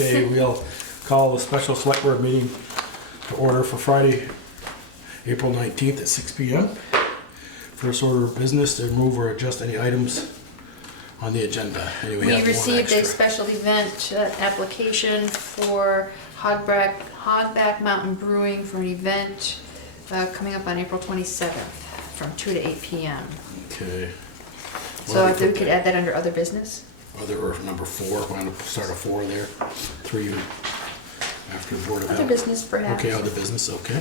Okay, we'll call the special select board meeting to order for Friday, April 19th at 6 p.m. First order of business to remove or adjust any items on the agenda. Anyway, We have one received a extra. special event application for Hogback Mountain Brewing for an event coming up on April 27th from 2 to 8 p.m. Okay. So if we could add that under other business? Other, or number 4, we're gonna start a 4 there. 3 after Board of Other Health. business perhaps? Okay, other business, okay.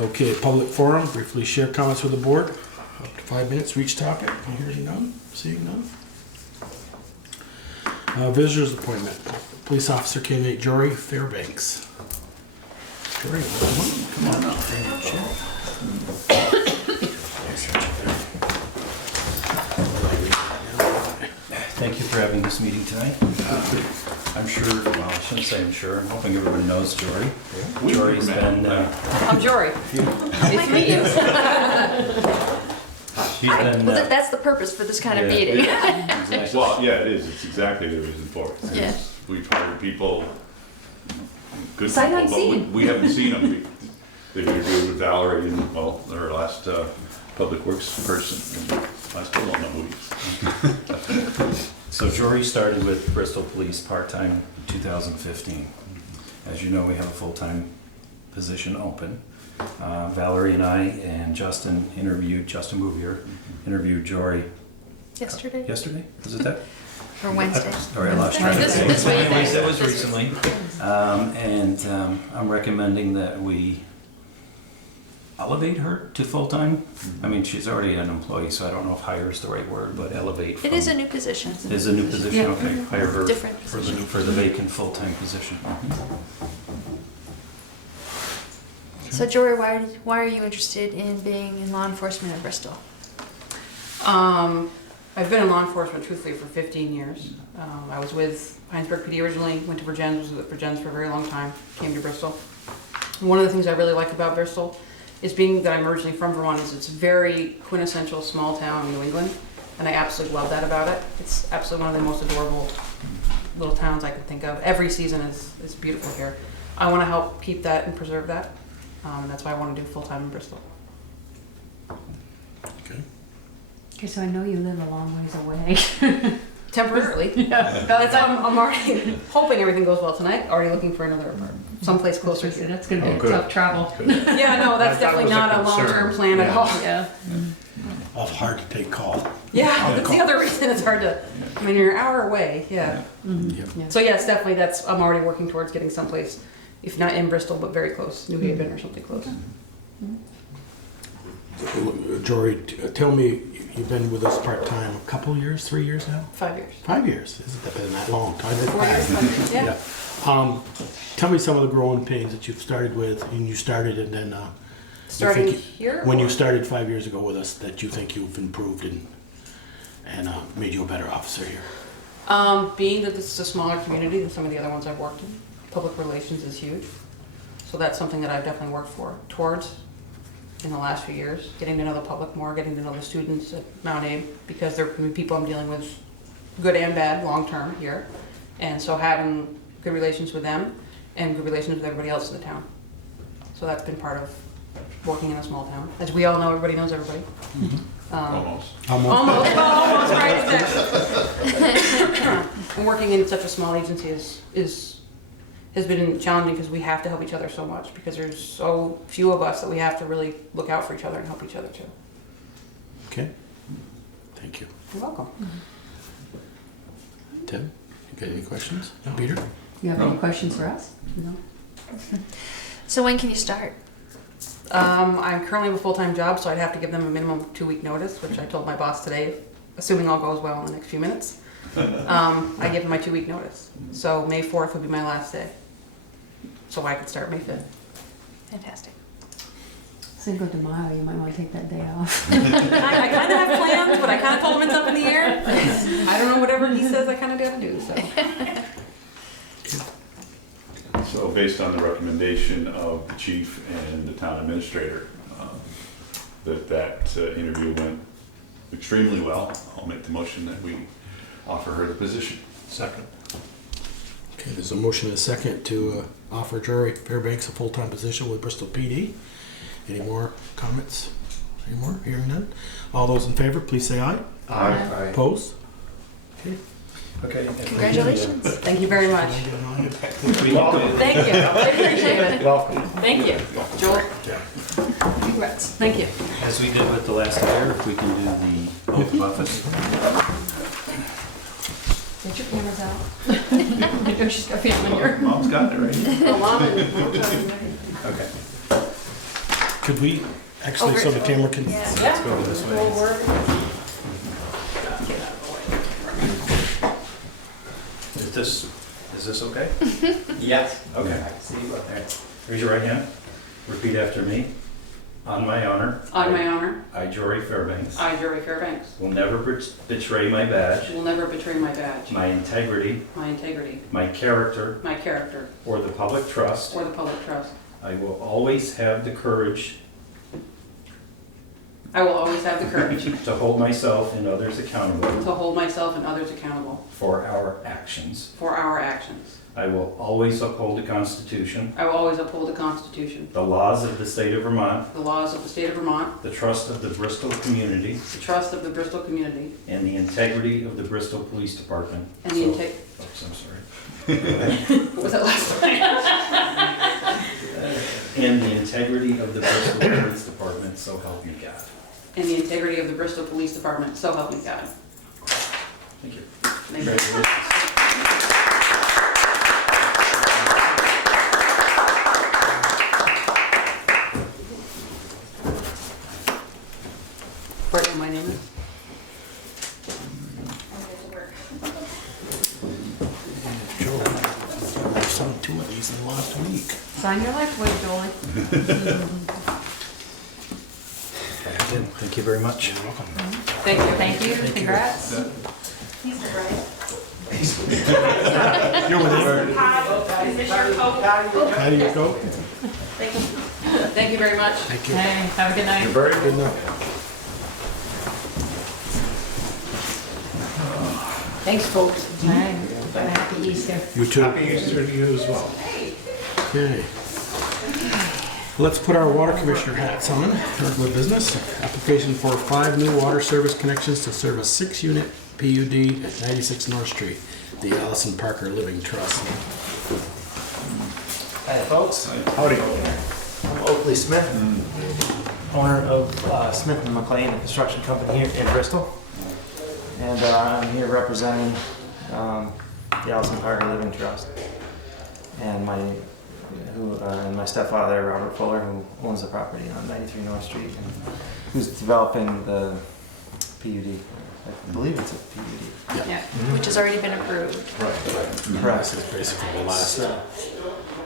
Okay, public forum, briefly share comments with the board. Up to 5 minutes for each topic. Hearing none, seeing none. Visitors appointment. Police officer candidate Jory Fairbanks. Jory, come on up. Bring your chair. Thank you for having this meeting tonight. I'm sure, well, I shouldn't say I'm sure, I'm hoping everybody knows Jory. Jory's been, I'm Jory. Nice to meet you. she's been, Well, that's the purpose for this kind of Yeah. meeting. exactly. Well, yeah, it is. It's exactly the reason for it. Yeah. We've hired people, good Sight people, but unseen. we haven't seen them. They've interviewed with Valerie and, well, our last public works person, and I still don't know who he is. So Jory started with Bristol Police part-time in 2015. As you know, we have a full-time position open. Valerie and I and Justin Bouvier interviewed Jory Yesterday yesterday, was it that? or Wednesday? Sorry, I lost track of This days. week. Anyways, that was This recently. I'm recommending that we elevate her to full-time. I mean, she's already an employee, so I don't know if hire is the right word, but elevate from. It is a new position. It is a new position, Yeah. okay. Hire her Different for the vacant full-time position. So Jory, why are you interested in being in law enforcement in Bristol? I've been in law enforcement truthfully for 15 years. I was with Heinsberg PD originally, went to Virgins, was with Virgins for a very long time, came to Bristol. One of the things I really like about Bristol is being that I'm originally from Vermont, is it's very quintessential small town New England, and I absolutely love that about it. It's absolutely one of the most adorable little towns I can think of. Every season is beautiful here. I want to help keep that and preserve that, and that's why I want to do full-time in Bristol. Okay. Okay, so I know you live a long ways away. Temporarily. That's I'm already hoping everything goes well tonight. Already looking for another apartment, someplace closer So here. that's gonna be Oh, a good. tough travel. Yeah, no, that's That definitely was a not a concern. long-term plan at Yeah. all. Yeah. Off hard to take call. Yeah, that's the other reason it's hard to. I mean, you're an hour away. Yeah. Yep. So yes, definitely. I'm already working towards getting someplace, if not in Bristol, but very close, New Haven or something close. Jory, tell me, you've been with us part-time a couple years, 3 years now? 5 years. 5 years, isn't that been that long? Time 4 years. 5 years. Yeah. Tell me some of the growing pains that you've started with, and you started, and then Starting think here. when you or- started 5 years ago with us, that you think you've improved and made you a better officer here. Being that this is a smaller community than some of the other ones I've worked in, public relations is huge. So that's something that I've definitely worked towards in the last few years, getting to know the public more, getting to know the students at Mount Abe, because they're people I'm dealing with, good and bad, long-term here. And so having good relations with them and good relations with everybody else in the town. So that's been part of working in a small town. As we all know, everybody knows everybody. Almost. Almost, right, exactly. And working in such a small agency has been challenging because we have to help each other so much, because there's so few of us that we have to really look out for each other and help each other too. Okay, thank you. You're welcome. Tim, you got any questions? Peter? You have any No. questions for us? No. So when can you start? I currently have a full-time job, so I'd have to give them a minimum 2-week notice, which I told my boss today, assuming all goes well in the next few minutes. I give them my 2-week notice. So May 4th would be my last day. So I could start May 5th. Fantastic. Cinco de Mayo, you might want to take that day off. I kind of have plans, but I kind of told him it's up in the air. I don't know, whatever he says I kind of got to do, so. So based on the recommendation of the chief and the town administrator, that interview went extremely well, I'll make the motion that we offer her the position. Second. Okay, There's a motion and a second to offer Jerry Fairbanks a full-time position with Bristol PD. Any more comments? Any more? Hearing none. All those in favor, please say aye. Aye. Opposed? Okay. Okay. Congratulations. Thank you very much. We can go. Thank you. I appreciate it. Welcome. Thank you. Joel, Yeah. congrats. Thank you. As we did with the last hire, if we can do the oath of office. Get your cameras out. I know she's got family here. Mom's got it, right? Okay. Could we actually, so the camera can? Yeah. Let's go this way. Is this okay? Yes. Okay. I can see you up there. Raise your right hand. Repeat after me. On my honor, On my honor, I, Jory Fairbanks, I, Jory Fairbanks, will never betray my badge, will never betray my badge, my integrity, my integrity, my character, my character, or the public trust. or the public trust. I will always have the courage I will always have the courage to hold myself and others accountable to hold myself and others accountable for our actions. for our actions. I will always uphold the Constitution, I will always uphold the Constitution, the laws of the state of Vermont, the laws of the state of Vermont, the trust of the Bristol community, the trust of the Bristol community, and the integrity of the Bristol Police Department. and the So- inte- Oops, I'm sorry. what was that last line? And the integrity of the Bristol Police Department, so help me God. And the integrity of the Bristol Police Department, so help me God. Thank you. Thank you. Congratulations. Write what my name is. Joe, I've signed 2 of these in the last week. Sign your life away, Jolie. Thank you very much. You're welcome. Thank you. Thank you, congrats. You're with it. How do you go? Thank you very much. Thank you. Hey, have a good night. Very good night. Thanks, folks. Hey, happy Easter. You too. Happy Easter to you as well. Okay. Let's put our water commissioner hats on. Regular business. Application for 5 new water service connections to serve a 6-unit PUD at 96 North Street, the Allison Parker Living Trust. Hi, folks. Howdy. I'm Oakley Smith, owner of Smith & McLean, a construction company here in Bristol. And I'm here representing the Allison Parker Living Trust. And my stepfather, Robert Fuller, who owns the property on 93 North Street, and who's developing the PUD. I believe it's a PUD. Yeah, which has already been approved. Correct. This is basically the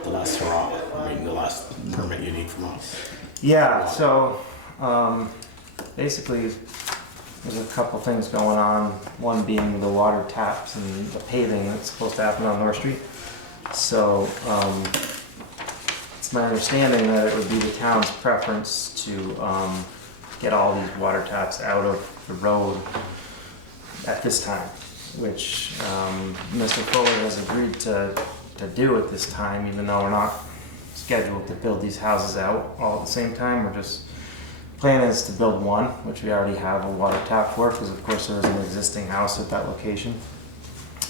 last hurrah. I mean, the last permit you need from us. Yeah, so basically there's a couple things going on. One being the water taps and the paving that's supposed to happen on North Street. So it's my understanding that it would be the town's preference to get all these water taps out of the road at this time, which Mr. Fuller has agreed to do at this time, even though we're not scheduled to build these houses out all at the same time. We're just, plan is to build one, which we already have a water tap for, because of course there is an existing house at that location.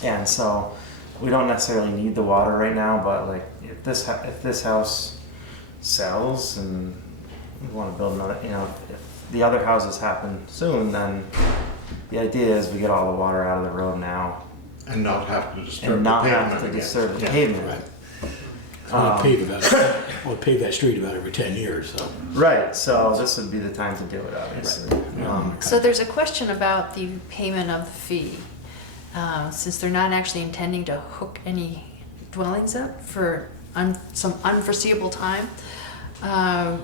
And so we don't necessarily need the water right now, but like if this house sells and we want to build another, if the other houses happen soon, then the idea is we get all the water out of the road now And not have to disturb and the not pavement have to again. disturb the Yeah. pavement. Right. We'll pave that street about every 10 years, so. Right, so this would be the time to do it, obviously. So there's a question about the payment of the fee. Since they're not actually intending to hook any dwellings up for some unforeseeable time,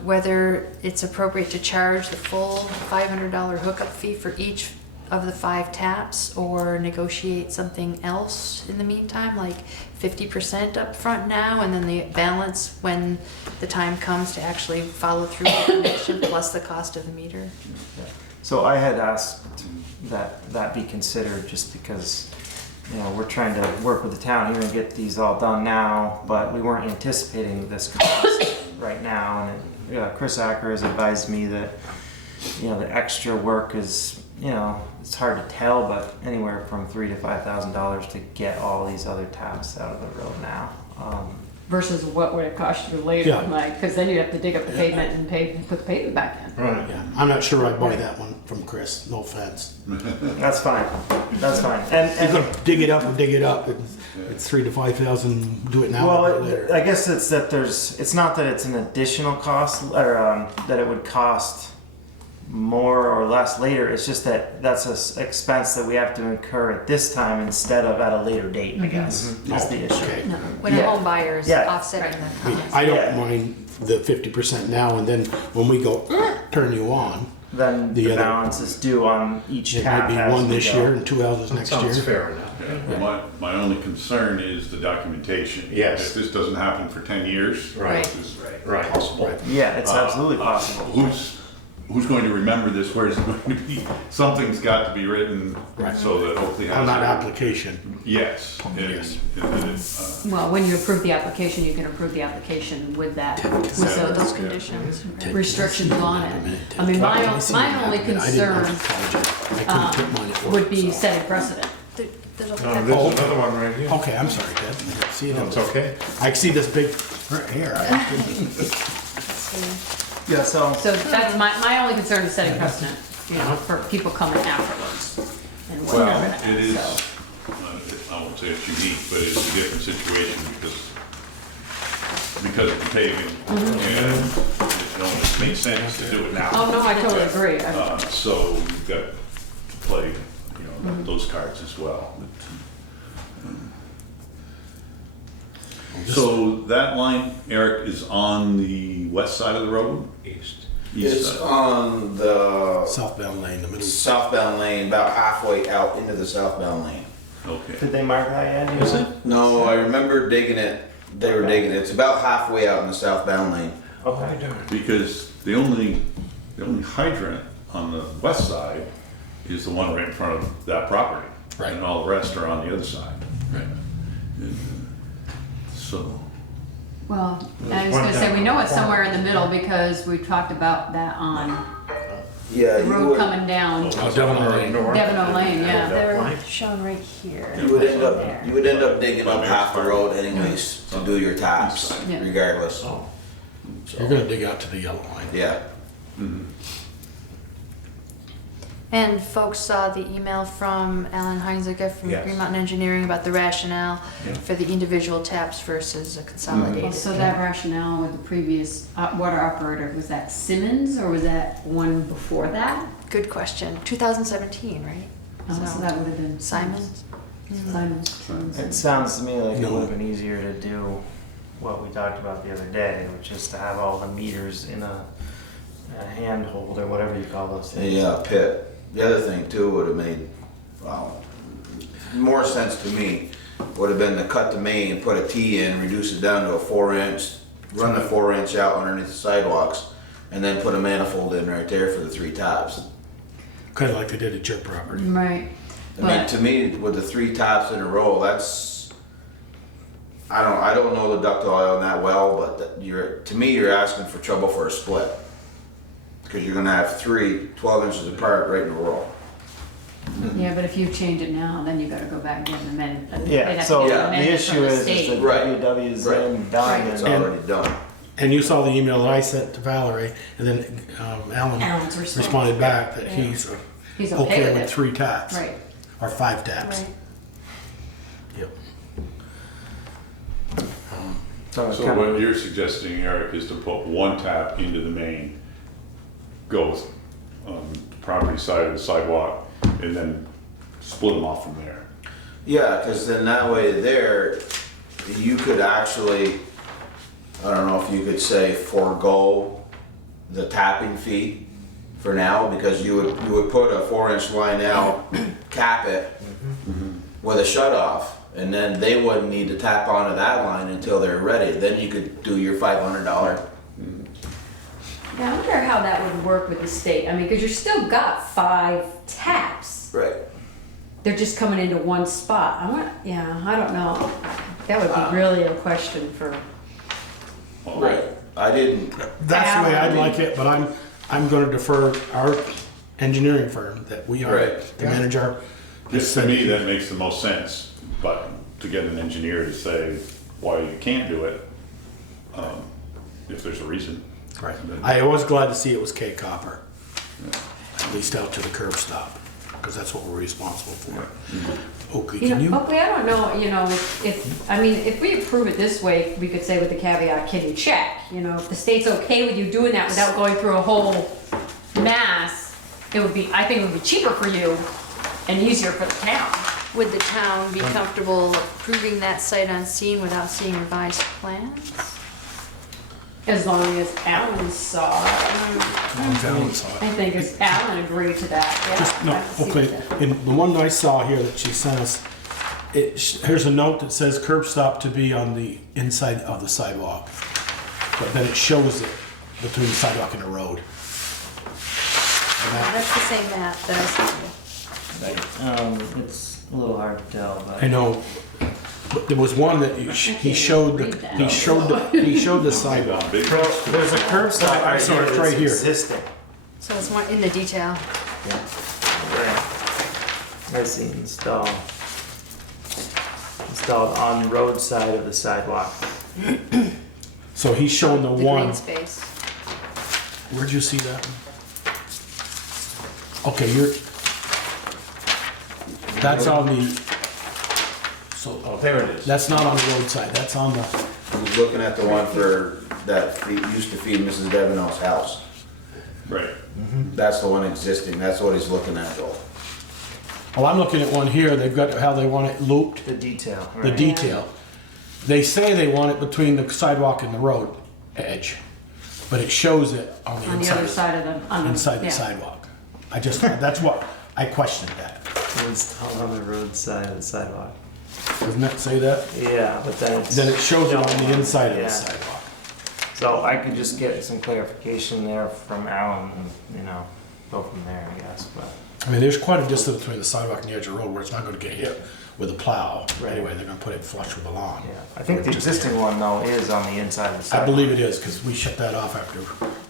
whether it's appropriate to charge the full $500 hookup fee for each of the 5 taps, or negotiate something else in the meantime, like 50% up front now, and then the balance when the time comes to actually follow through with the connection, plus the cost of the meter. So I had asked that be considered, just because you know, we're trying to work with the town here and get these all done now, but we weren't anticipating this cost right now. And Chris Acker has advised me that, you know, the extra work is, you know, it's hard to tell, but anywhere from $3,000 to $5,000 to get all these other taps out of the road now. Versus what would it cost you later, Yeah. like, because then you have to dig up the pavement and put the pavement back in. Right. Yeah, I'm not sure I'd buy that one from Chris, no offense. That's fine. That's fine. You're And gonna dig it up and dig it up. It's 3,000 to 5,000, do it now well, or later. I guess it's that it's not that it's an additional cost or that it would cost more or less later. It's just that that's an expense that we have to incur at this time instead of at a later date, I guess, is the issue. Okay. No, when a Yeah. home buyer is Yeah. offsetting the I mean, cost. I Yeah. don't mind the 50% now, and then when we go, turn you on, Then The the other- balance is due on each it tap might be as one we this go. year and 2 houses next year. Sounds fair enough. Yeah, well, my only concern is the documentation. Yes. If this doesn't happen for 10 years. Right. This is Right. possible. Yeah, it's absolutely Uh, possible. Who's going to remember this? Where is it going to be? Something's got to be written Right. so that Oakley has. On that it. application. Yes. Yes. Well, when you approve the application, you can approve the application with that, with So those those conditions. restrictions on it. I mean, my only concern I couldn't put mine at work, would be so. setting precedent. There's a No, there's another one right here. Okay, I'm sorry, Ted. I didn't see No, that. it's okay. I see this big, right here. Yeah, so So that's my only concern is setting precedent, you know, for people coming afterwards and what they're Well, gonna it is, have, so. I won't say it's unique, but it's a different situation because of the paving. And it almost makes sense to do it now. Oh, no, I totally agree. So you've got to play, you know, those cards as well. So that line, Eric, is on the west side of the road? East. East It's side. on the Southbound lane, the middle. southbound lane, about halfway out into the southbound lane. Okay. did they mark that yet? Do you know? No, I remember digging it. They were digging it. It's about halfway out in the southbound lane. Okay. Because the only hydrant on the west side is the one right in front of that property. Right. And all the rest are on the other side. Right. So, Well, I was gonna say, we know it's somewhere in the middle because we talked about that on Yeah, the you road would. coming down Oh, Devon Lane. Devon Lane, yeah. They're shown right here. You would end up. There. You would end up digging up half the road anyways to do your taps, Yeah. regardless. Oh. You're gonna dig out to the yellow line. Yeah. And folks saw the email from Alan Heinzicke from Yes. Green Mountain Engineering about the rationale for the individual taps versus a consolidated. So that rationale with the previous water operator, was that Simmons or was that one before that? Good question. 2017, right? Oh, so that would have been Simons? Simons. It sounds to me like it No. would have been easier to do what we talked about the other day, which is to have all the meters in a handhold or whatever you call those things. Yeah, pit. The other thing too would have made, well, more sense to me, would have been to cut the main, put a T in, reduce it down to a 4-inch, run the 4-inch out underneath the sidewalks, and then put a manifold in right there for the 3 taps. Kinda like they did at your property. Right. I mean, to me, with the 3 taps in a row, that's, I don't know the ductile iron that well, but to me, you're asking for trouble for a split. Because you're gonna have 3 12 inches apart right in a row. Yeah, but if you change it now, then you gotta go back and get an amendment. Yeah, so Yeah. the issue is that Right. WW is Right. then done. It's and- already done. And you saw the email that I sent to Valerie, and then Alan Alan's response. responded back that Yeah. he's He's okay okay with with it. 3 taps. Right. Or 5 taps. Right. Yep. So it's so kind what of, you're suggesting, Eric, is to put 1 tap into the main, go on the property side of the sidewalk, and then split them off from there. Yeah, because then that way there, you could actually, I don't know if you could say forego the tapping fee for now, because you would put a 4-inch line out, cap it with a shut off, and then they wouldn't need to tap onto that line until they're ready. Then you could do your $500. Yeah, I wonder how that would work with the state. I mean, because you're still got 5 taps. Right. they're just coming into one spot. I don't know. That would be really a question for, Right. I didn't, That's the way I'd like it, but I'm gonna defer our engineering firm that we are Right. to manage our. Just to me, that makes the most sense, but to get an engineer to say why you can't do it, if there's a reason. Right. I was glad to see it was K Copper, at least out to the curb stop, because that's what we're responsible for. Oakley, you can you? know, Oakley, I don't know, you know, if we approve it this way, we could say with the caveat, can you check? You know, if the state's okay with you doing that without going through a whole mass, I think it would be cheaper for you and easier for the town. Would the town be comfortable approving that sight unseen without seeing revised plans? As long as Alan saw it. Alan saw it. I think as Alan agreed to that, yeah. Just, no, I can see okay, that. in the one I saw here that she sent us, here's a note that says curb stop to be on the inside of the sidewalk. But then it shows it between the sidewalk and the road. And that- That's the same map that I sent you. It's a little hard to tell, but. I know, but there was one that he showed, he showed the sidewalk. Big So there's a curb stop I right saw here it that's right here. existing. So it's more in the detail. I see installed on the road side of the sidewalk. So he's showing the The one, green space. where'd you see that? Okay, that's on the, so, Oh, there it is. that's not on the roadside, that's on the, I was looking at the one for, used to feed Mrs. Devenel's house. Right. That's the one existing, that's what he's looking at though. well, I'm looking at one here, they've got how they want it looped, The detail, the right? detail. They say they want it between the sidewalk and the road edge, but it shows it on the On the other inside, side of the, inside the yeah. sidewalk. I just, that's what, I questioned that. Installed on the road side of the sidewalk. Doesn't that say that? Yeah, but then it's. Then it shows it on the inside of Yeah. the sidewalk. So I could just get some clarification there from Alan and, you know, go from there, I guess, but. I mean, there's quite a distance between the sidewalk and the edge of the road where it's not gonna get hit with a plow. Right. Anyway, they're gonna put it flush with the lawn. Yeah, I think the Just- existing one though is on the inside of the I sidewalk. believe it is, because we shut that off after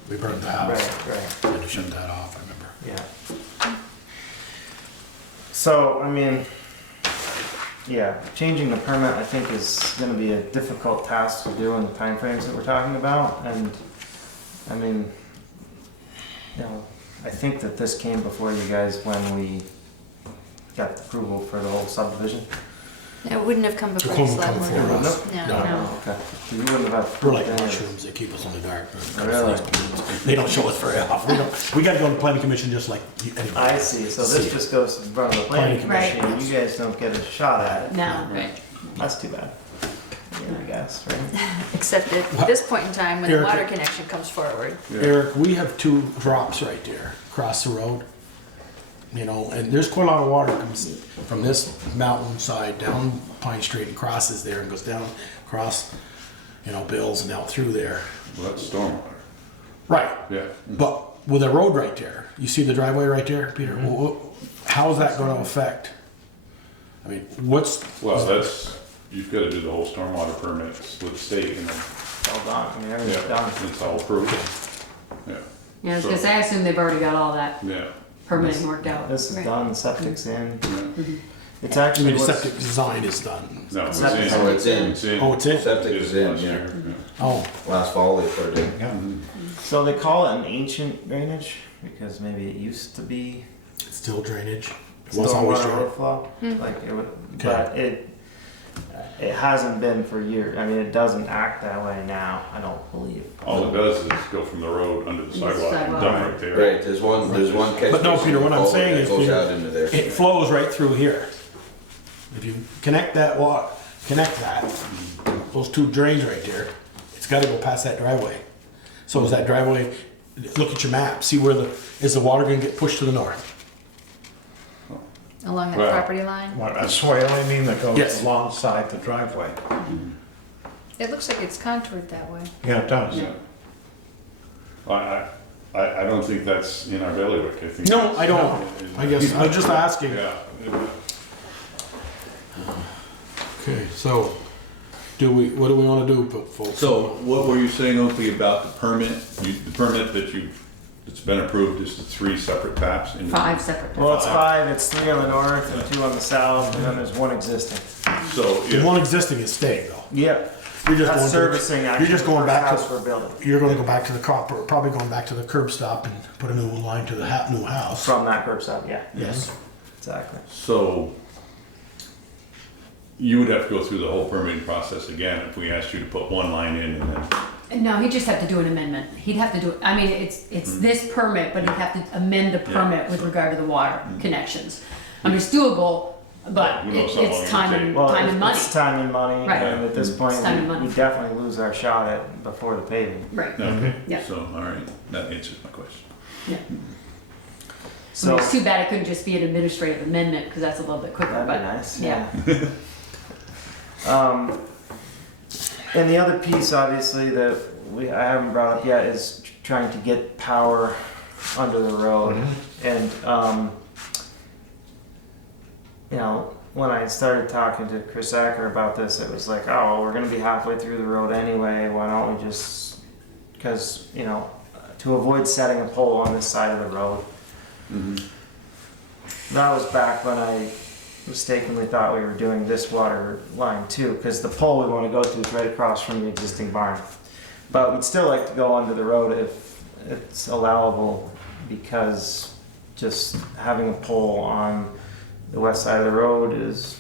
we burned the house. Right, We had to shut that off, I remember. yeah. So, I mean, yeah, changing the permit I think is gonna be a difficult task to do in the timeframes that we're talking about, and, I mean, you know, I think that this came before you guys when we got approval for the whole subdivision. It wouldn't have come before the It wouldn't come select board. before us. No, No. no. Okay. So you wouldn't have. We're like approved any of mushrooms, they keep us in the dark. Really? They don't show us very often. We gotta go to the planning commission just like anybody. I see, so this just goes in front of the planning Planning commission, and you guys don't get a shot at it. No. That's too bad. Yeah, I guess, right? Except at this point in time, when the Eric- water connection comes forward. Eric, we have two drops right there across the road. You know, and there's quite a lot of water comes from this mountainside down Pine Street and crosses there and goes down across, you know, Bills and out through there. Well, that's stormwater. Right. Yeah. But with a road right there, you see the driveway right there, Peter? How is that gonna affect? I mean, what's? Well, that's, you've gotta do the whole stormwater permits with the state and then, It's all done, I mean, everything's yeah, done. it's all approved. Yeah, Yeah, I was gonna say, I assume they've already got all that yeah. permitting worked out. This is Right. done, the septic's in. Yeah. It's I actually mean, the what's, septic design is done. No, it's Septic. in. Oh, it's in. It's in. Oh, it's in? Septic Did is it in, last yeah. year, Oh, Last fall they put it in. so they call it an ancient drainage, because maybe it used to be it's still drainage. It was always stormwater drainage. overflow, like it would, Okay. but it hasn't been for years. I mean, it doesn't act that way now, I don't believe. All it does is go from the road under the sidewalk and dump right there. Right, there's one catch. But no, basin Peter, what I'm culvert saying that is, goes Peter, out into there. it flows right through here. If you connect that those two drains right there, it's gotta go past that driveway. So is that driveway, look at your map, see is the water gonna get pushed to the north? Along that Well- property line. What, a swale, I mean, that Yes. goes alongside the driveway? It looks like it's contoured that way. Yeah, it does. Yeah. I don't think that's in our bailiwick, I think. No, I don't. I guess, I'm just asking. Yeah. Okay, so what do we want to do, folks? So what were you saying, Oakley, about the permit? The permit that's been approved is the 3 separate taps? 5 separate. Well, it's 5, it's 3 on the north and 2 on the south, and then there's 1 existing. So, The one existing is staying though. Yep. You're just That's going servicing actually. You're just going the back house to. we're building. You're going to go back to the probably going back to the curb stop and put a new line to the new house. From that curb stop, yeah. Yes. Exactly. so you would have to go through the whole permitting process again if we asked you to put 1 line in and then, No, he'd just have to do an amendment. He'd have to do, I mean, it's this permit, but he'd have to amend the permit with regard to the water connections. I mean, it's doable, but Who knows how long it's it'll time take. and, Well, time and money. it's time and money, Right. and at this point, It's time and money. we definitely lose our shot at before the paving. Right, okay, Yeah. so, all right, that answers my question. yeah. I So, mean, it's too bad it couldn't just be an administrative amendment, because that's a little bit quicker, that'd be but, nice, yeah. And the other piece, obviously, that I haven't brought up yet is trying to get power under the road. And, you know, when I started talking to Chris Acker about this, it was like, oh, well, we're gonna be halfway through the road anyway, why don't we just, because, you know, to avoid setting a pole on this side of the road. That was back when I mistakenly thought we were doing this water line too, because the pole we want to go to is right across from the existing barn. But we'd still like to go under the road if it's allowable, because just having a pole on the west side of the road is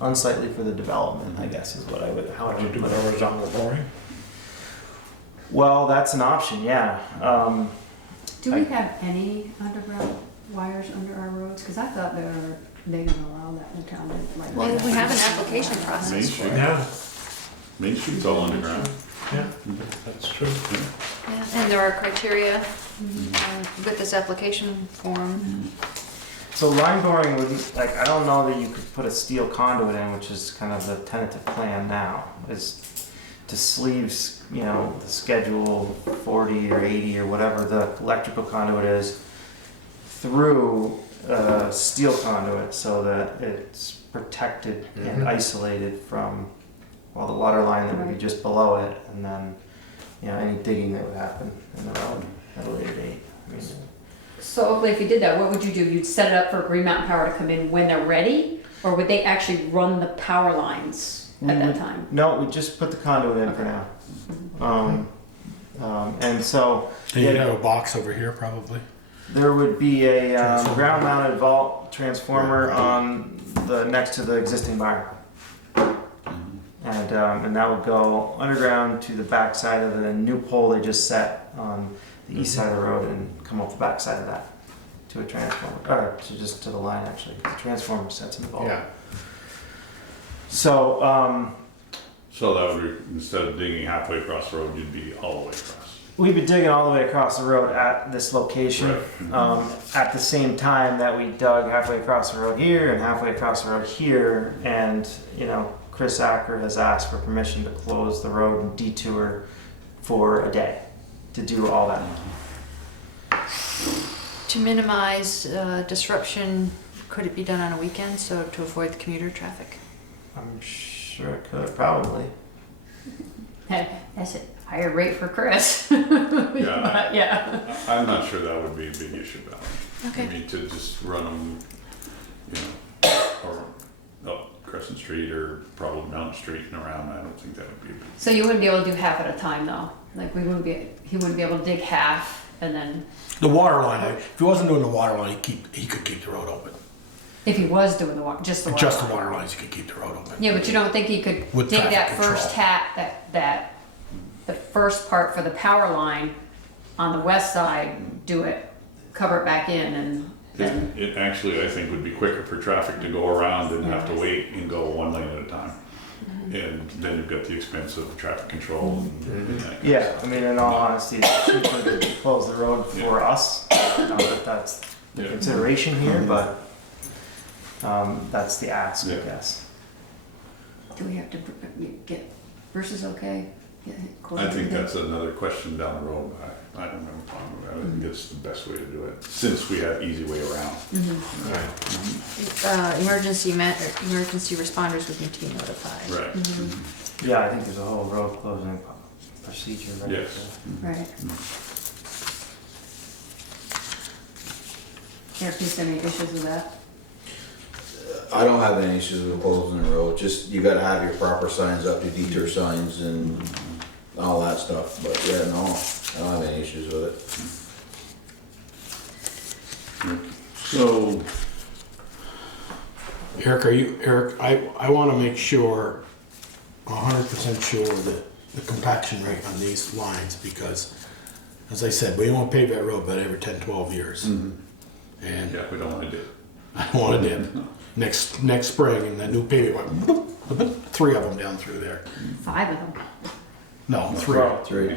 unsightly for the development, I guess is what I would, how I would Do put it. horizontal boring? Well, that's an option, yeah. Do we have any underground wires under our roads? Because I thought they gonna allow that in town. Like, Well, we have an application Main process for Street, it. Yeah, Main Street's all underground. yeah, that's true. Yeah, and there are criteria with this application form. So line boring would, like, I don't know that you could put a steel conduit in, which is kind of the tentative plan now, is to sleeves, you know, the schedule 40 or 80 or whatever the electrical conduit is, through steel conduit so that it's protected and isolated from, well, the water line that would be just below it, and then, you know, any digging that would happen in the road at a later date. I mean, So Oakley, if you did that, what would you do? You'd set it up for Green Mountain Power to come in when they're ready? Or would they actually run the power lines at that time? no, we just put the conduit in for now. And so And you'd have a box over here probably. there would be a Transformer. ground-mounted vault transformer on the next to the existing barn, and that would go underground to the back side of the new pole they just set on the east side of the road and come up the back side of that to a transformer, or to just to the line actually. 'Cause the transformer sets in the vault. Yeah. So So that would, instead of digging halfway across the road, you'd be all the way across. we've been digging all the way across the road at this location. Right. At the same time that we dug halfway across the road here and halfway across the road here, and you know, Chris Acker has asked for permission to close the road and detour for a day to do all that. To minimize disruption, could it be done on a weekend, so to avoid the commuter traffic? I'm sure it could, probably. That's a higher rate for Chris. Yeah, But, yeah. I'm not sure that would be a big issue, Valerie. Okay. I mean, to just run them, you know, or up Crescent Street or probably Mountain Street and around, I don't think that would be a big. So you wouldn't be able to do half at a time though? Like he wouldn't be able to dig half and then, The water line, if he wasn't doing the water line, he could keep the road open. if he was doing the water, just the water. Just the line. water lines, he could keep the road open. Yeah, but you don't think he could With dig that traffic first control. tap, the first part for the power line on the west side, do it, cover it back in and then, It actually, I think, would be quicker for traffic to go around and have to wait and go 1 lane at a time. And then you've got the expense of traffic control and that kind of Yeah, stuff. I mean, in all honesty, it's cheaper to close the road for us. Not that that's the Yeah. consideration here, but that's the ask, I Yeah. guess. do we have to get, Bruce is okay? I think that's another question down the road. I don't know. I think it's the best way to do it, since we have easy way around. Emergency responders would need to be notified. Right. Yeah, I think there's a whole road closing procedure right Yes. Right. Eric, do you have any issues with that? I don't have any issues with closing the road, just you gotta have your proper signs up, your detour signs and all that stuff, but yeah, no, I don't have any issues with it. So, Eric, I wanna make sure, 100% sure that the compaction rate on these lines, because, as I said, we don't pave that road about every 10, 12 years. And yeah, we don't want to do it. I don't want to dip. Next spring, and the new paving went, boop, 3 of them down through there. 5 of them. No, 3. Three.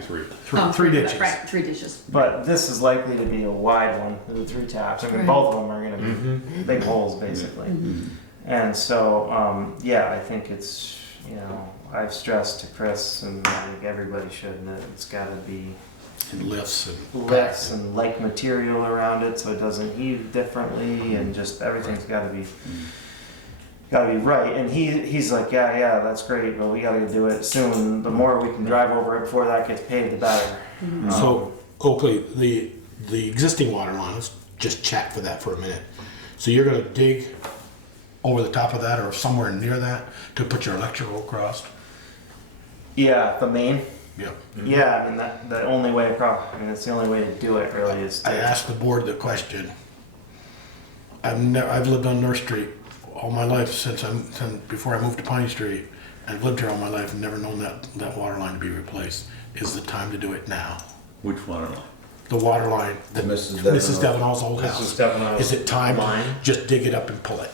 Three ditches. Right, 3 ditches. But this is likely to be a wide one, the 3 taps. I mean, Right. both of them are gonna be big holes, basically. And so, yeah, I think it's, you know, I've stressed to Chris, and I think everybody should, that it's gotta be And lifts and. lifts and like material around it so it doesn't heave differently, and just everything's gotta be right. And he's like, yeah, that's great, but we gotta do it soon. The more we can drive over it before that gets paved, the better. So, Oakley, the existing water line, let's just chat for that for a minute. So you're gonna dig over the top of that or somewhere near that to put your electrical across? Yeah, the main. Yeah. Yeah, I mean, the only way across, I mean, it's the only way to do it really is I to, asked the board the question. I've lived on North Street all my life since before I moved to Pine Street. I've lived here all my life and never known that water line to be replaced. Is the time to do it now? Which water line? The water line, that Mrs. Mrs. Devenall's old house. Mrs. Devenall's Is it time line. to just dig it up and pull it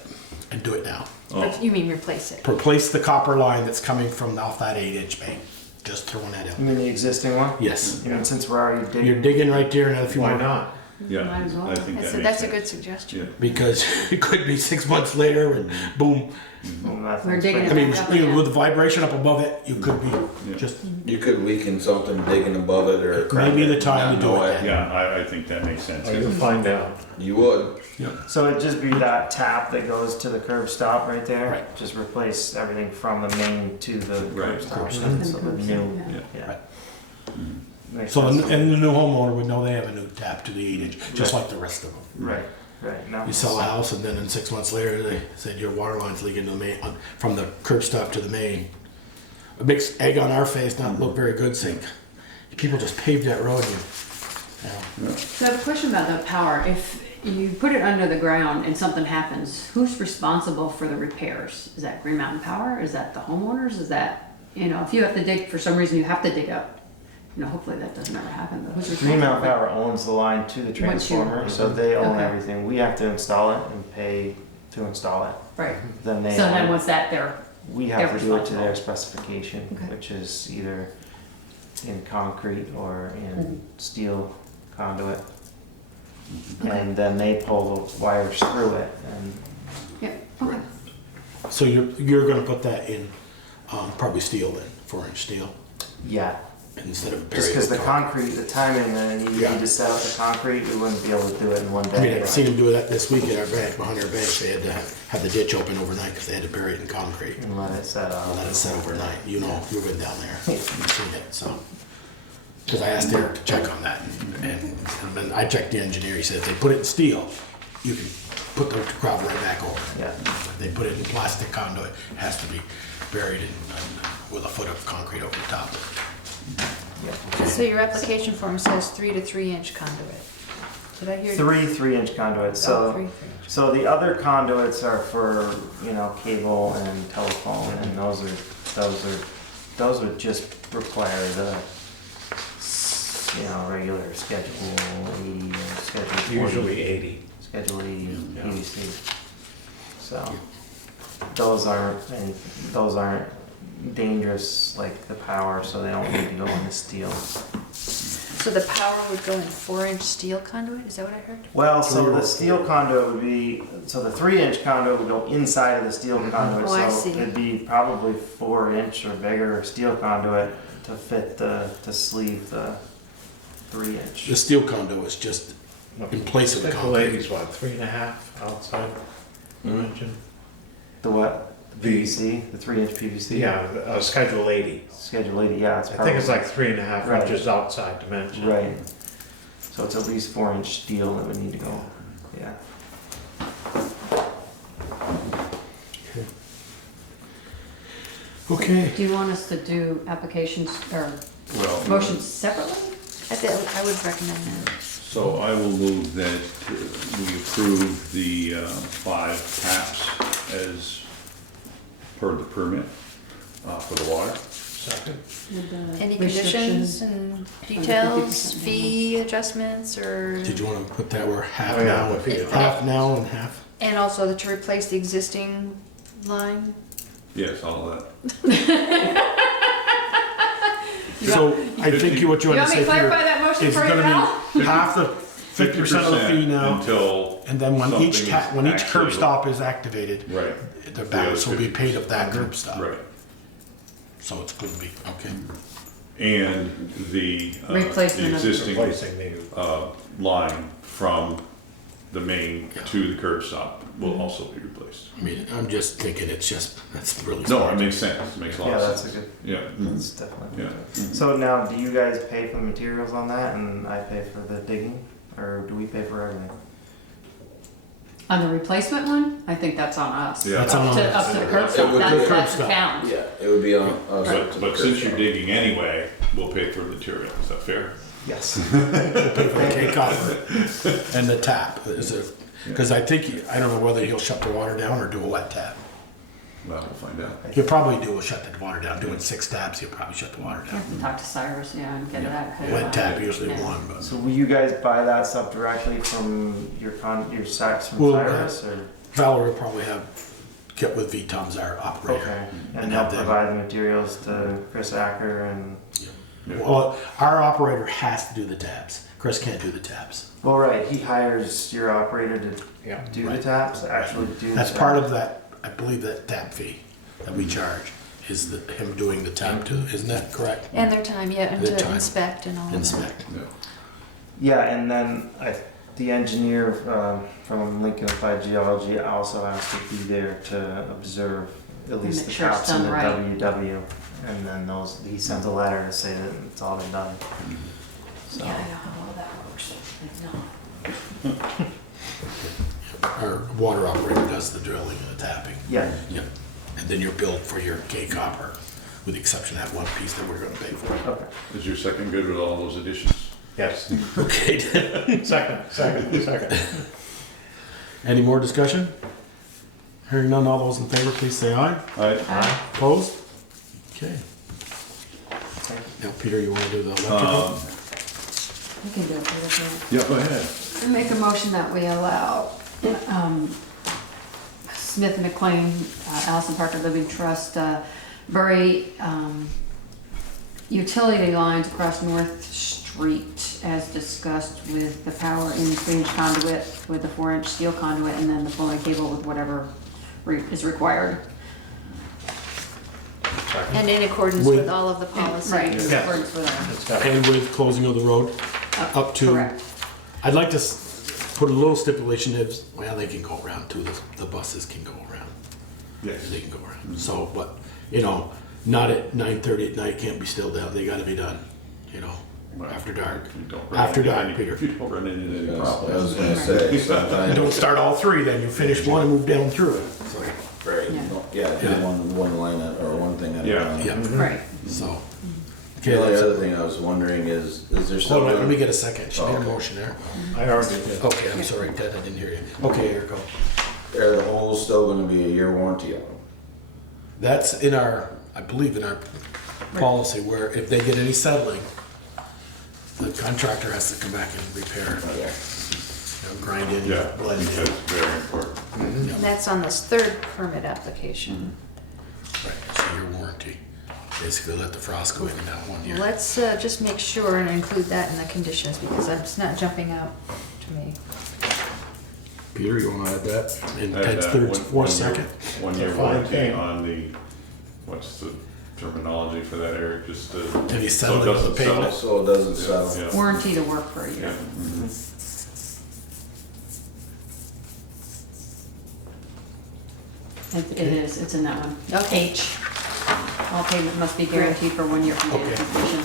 and do it now? But you mean replace it? Replace the copper line that's coming from off that 8-inch main. Just throwing that out. you mean the existing one? Yes. You mean, since we're already You're digging, digging right there and a few Why more. not? Yeah, Might as well. I think that makes That's a sense. good suggestion. Because it could be 6 months later and boom. We're digging I mean, Back up you know, again. with the vibration up above it, you could be Yeah. just, You could weaken something digging above it or. Maybe the time to do No it. way. Yeah, I think that makes sense. Oh, you'll find out. You would. so it'd just be that tap that goes to the curb stop right there. Right. Just replace everything from the main to the Right. curb stop. Curb So the new, Yeah. yeah. Right. Makes so, sense. and the new homeowner would know they have a new tap to the 8-inch, just Right. like the rest of them. Right, right. Now You sell a house and then 6 months later, they said your water line's leaking to the main, from the curb stop to the main. It makes egg on our face not look very good, saying, people just paved that road, you know. So I have a question about the power. If you put it under the ground and something happens, who's responsible for the repairs? Is that Green Mountain Power? Is that the homeowners? Is that, you know, if you have to dig, for some reason you have to dig up, you know, hopefully that doesn't ever happen, but who's responsible? Green Mountain Power owns the line to the transformer, so they own Okay. everything. We have to install it and pay to install it. Right. Then they So own then it. once that there, We they're have to do it to their responsible. specification, Okay. which is either in concrete or Mm-hmm. in steel conduit. And then they pull the wires through it, and yeah, okay. So you're gonna put that in, probably steel then, 4-inch steel, yeah. instead of Just buried because with the concrete. concrete, the timing, and you Yeah. need to set up the concrete, we wouldn't be able to do it in one I mean, day. I've seen them do that this week at our bank, behind our bank, they had to have the ditch open overnight because they had to bury it in concrete. And let it set up. I'll let it set overnight. You know, you've been down there, you've seen it, so. Because I asked Eric to check on that, and then I checked the engineer, he said if they put it in steel, you can put the gravel right back over. Yeah. If they put it in plastic conduit, it has to be buried in, with a foot of concrete over the top. So your application form says 3 to 3-inch conduit. Did I hear? 3 3-inch conduits. Oh, So, 3 so the other conduits are for, you know, cable and telephone, and those would just require the, you know, regular Schedule 80 or Schedule 40. Usually 80. Schedule 80 Yeah. PVC. So those aren't dangerous like the power, so they don't need to go into steel. So the power would go in 4-inch steel conduit, is that what I heard? Well, so the steel conduit would be, so the 3-inch conduit would go inside of the steel conduit. Oh, I So see. it'd be probably 4-inch or bigger steel conduit to fit to sleeve the 3-inch. The steel condo is just in place of the Schedule concrete. 80's what, 3.5 outside? You Mhm. mentioned? The what? The The- PVC, the 3-inch PVC. Yeah, Schedule 80. Schedule 80. Yeah, it's I probably think it's like 3.5 Right. inches outside dimension. right. So it's at least 4-inch steel that would need to go. Yeah. Okay. Do you want us to do applications or Well, motions separately? I would recommend that. so I will move that we approve the 5 taps as per the permit for the water. Second. Any Restrictions? conditions and 50% details, fee adjustments, or, Did you want to put that where half Oh, yeah, now, if you did. half now and half? and also to replace the existing line? Yes, all of that. So I think what you You want want to me say to clarify here that motion is for you gonna now? be half the 50% of the fee now, Until, and then when each something is when each curb actually- stop is activated, right, the balance will be paid of that curb stop. right. So it's going to be okay. And the Replacement of- existing Replacing the, line from the main to the curb stop will also be replaced. I mean, I'm just thinking that's really No, smart. it makes sense, it makes a lot Yeah, of that's a sense. good. Yeah. That's definitely. Yeah. So now, do you guys pay for the materials on that, and I pay for the digging, or do we pay for everything? On the replacement one, I think that's on us. Yeah. That's on Up us. to the curb It stop, would be that's, the curb that's the stop. count. Yeah, it would be on us. But since you're digging anyway, we'll pay for the material, is that fair? Yes. Pay for the cake offer and the tap. Because I don't know whether he'll shut the water down or do a wet tap. Well, we'll find out. He'll probably shut the water down. Doing 6 taps, he'll probably shut the water down. Talk to Cyrus, yeah, and get that. Wet tap usually Yeah. 1, but So will you guys buy that stuff directly from your sacks from Well, Cyrus, or? Valerie will probably get with VTOM's our operator. Okay, and And they'll have them. provide the materials to Chris Acker and, Well, our operator has to do the taps. Chris can't do the taps. well, right, he hires your operator to yeah. do the Right. taps, actually do the That's taps. part of that, I believe that tap fee that we charge is him doing the tap too. Isn't that correct? And their time, yeah, and Their to time. inspect and all of that. Inspect. Yeah. Yeah, and then the engineer from Lincoln Applied Geology also has to be there to observe at least make the sure it's taps and done the right. WW. And then he sends a letter to say that it's all been done. So, Yeah, I know how well that works. It's not. Our water operator does the drilling and the tapping. yeah, Yep. And then you're billed for your K copper, with the exception of that one piece that we're gonna pay for. okay. Is your second good with all those additions? Yes. Okay. Second. Any more discussion? Hearing none, all those in favor, please say aye. Aye. Opposed? Okay. Now, Peter, you wanna do the electrical? You can do it, Peter, if Yeah, go ahead. you want. I make a motion that we allow Smith and McLean, Allison Parker Living Trust, bury utility lines across North Street as discussed with the power in 3-inch conduit with the 4-inch steel conduit and then the flowing cable with whatever is required. And in accordance With- with all of the policies. Right, in Yes. accordance with our. It's got And with closing of the road, up to, Correct. I'd like to put a little stipulation if, well, they can go around too, the buses can go around. Yes. They can go around. So, but, not at 9:30 at night, can't be still down, they gotta be done, after dark. You don't run After into dark, any- Peter. You don't run into any I problems. was gonna say, And sometimes. don't start all 3, then you finish one and move down through it. So, Right, Yeah. yeah, do one line or one thing at a Yeah. time. yeah, Right. so. Okay, The only that's, other thing I was wondering is there still? hold on, let me gonna- get a second, she made a Okay. motion there. I already did. Okay, I'm sorry, Ted, I didn't hear you. Okay, here it goes. Are the holes still gonna be a year warranty on them? That's I believe in our policy, where if they get any settling, the contractor has to come back and repair, grind in, Yeah, blend in. that's very important. And that's on this third permit application. Right, so your warranty basically let the frost go in and out 1 year. Let's just make sure and include that in the conditions because it's not jumping out to me. Peter, you wanna add that? In And, Ted's third, one- fourth, one year- second? 1 year Fine warranty thing. on the, what's the terminology for that, Eric? Just to. Have you so settled it it doesn't with the pavement? settle. So it doesn't settle. Yeah, Warranty to work for a yeah, year. mhm. It is, it's in that one. Okay. H. All payment must be guaranteed for 1 year from date Okay. of completion.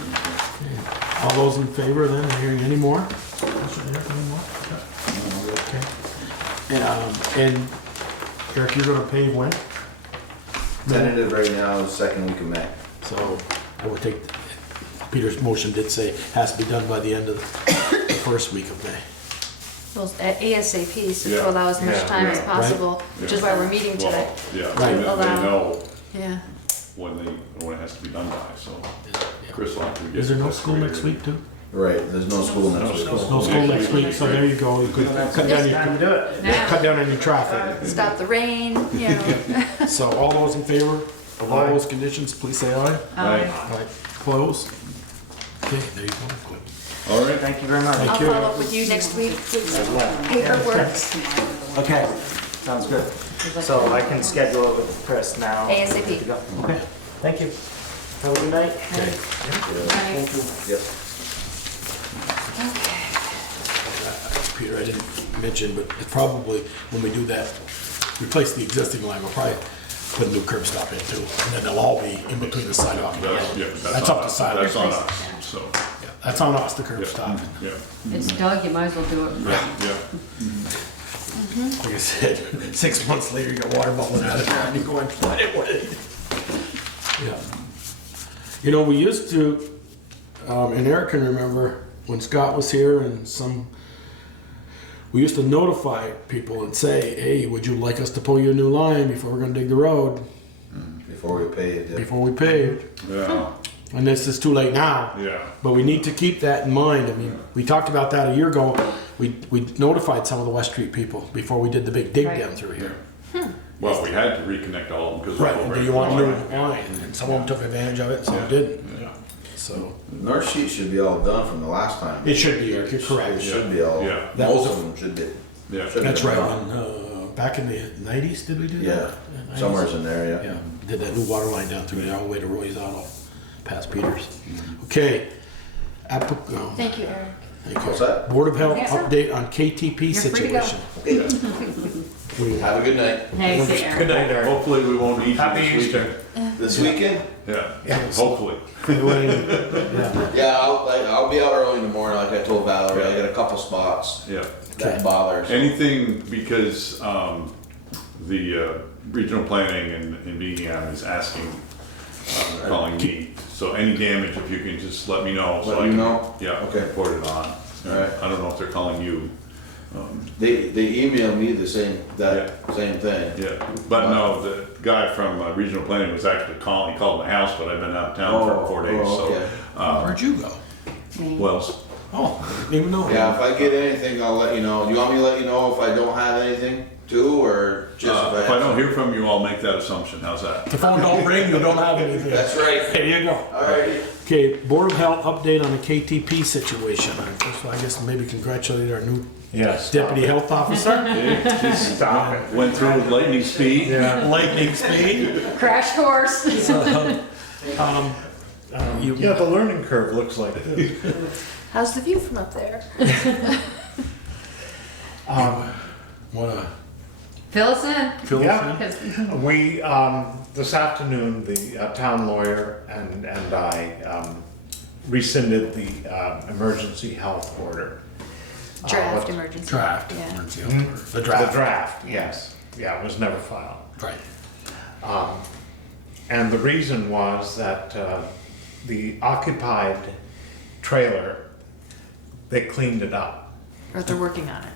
All those in favor then, of hearing any more? Okay. And Eric, you're gonna pave when? Tentative right now is second week of May. So I would take, Peter's motion did say has to be done by the end of the first week of May. Well, at ASAP, so Yeah. to allow as much Yeah. time as Yeah. possible, which is why we're meeting today. Well, yeah, Right. they Allow- know Yeah. when it has to be done by, so Chris will have to get. Is there no that school next straight. week too? Right, there's no school next week. No school next week, so there you go. You could cut down Time to do it. cut down on your traffic. Stop the rain, you know. So all those in favor of all those conditions, please say aye. Aye. Aye. Close. Okay, there you go. Good. All right. Thank you very much. Thank I'll you. follow up with you next week with paperwork. Okay, sounds good. So I can schedule it with Chris now. ASAP. Okay, thank you. Have a good night. Right. Yep. Peter, I didn't mention, but it's probably, when we do that, replace the existing line, we'll probably put a new curb stop in too. And then they'll all be in between the sidewalk and the That's, road. yeah, That's on up to us. sidewalk. That's on us, so, Yeah, that's on us, the curb yeah, stop. yeah, It's Doug, you might as well do it. yeah. Like I said, 6 months later, you got water bubbling out of there and you're going, what it was. Yeah. You know, we used to, and Eric can remember when Scott was here and we used to notify people and say, hey, would you like us to pull you a new line before we're gonna dig the road, Before we pay it. before we paved? Yeah, And this is too late now. yeah. But we need to keep that in mind. I mean, we talked about that a year ago. We notified some of the West Street people before we did the big dig Right. down through here. Well, we had to reconnect all of them because. Right, and do you want a new line? And some of them took advantage of it, some Yeah. didn't. Yeah. So, North Sheet should be all done from the last time. it should be, Eric, you're It correct. should be all, Yeah. That most was- of them should be. Yeah. should That's be right, done. when, back in the 90s, did we do that? Yeah, 90s? somewhere's in there, yeah. Yeah, did that new water line down through there, all the way to Roy's Auto, past Peters. Okay. Thank you, Eric. Thank What's you. that? Board of Health Yes, sir. update on KTP You're free to go. situation. Have a good night. Hey, see Eric. Good night, Eric. Hopefully we won't need you Happy this Easter. weekend. This weekend? Yeah, hopefully. Yeah. Yeah, I'll be out early in the morning, like I told Valerie. I got a couple spots Yeah. that bother. so- Anything, because the regional planning and BEM is asking, calling me. So any damage, if you can just let me know. so Let I you can- know? Yeah, Okay. report it on. Alright. I don't know if they're calling you. They emailed me the same thing. Yeah, but no, the guy from regional planning was actually calling, he called my house, but I've been out of town for 4 days, so. okay. Where'd you go? Wells. Oh, didn't even know. Yeah, if I get anything, I'll let you know. Do you want me to let you know if I don't have anything too, or just If if I have don't hear from you, I'll make that assumption, how's that? The phone don't ring, you don't have anything. That's right. There you go. Alrighty. Okay, Board of Health update on the KTP situation. So I guess maybe congratulate our new Yes. deputy health officer. Stop it. Went through with lightning speed. Yeah. Lightning speed. Crash course. You, Yeah, the learning curve looks like this. How's the view from up there? wanna Fill us in. fill Yeah. us in? 'Cause We, this afternoon, the town lawyer and I rescinded the emergency health order. Draft emergency. Draft. Yeah. emergency Hmm? order. The draft. The draft, yes. Yeah, it was never filed. Right. And the reason was that the occupied trailer, they cleaned it up. Or they're working on it.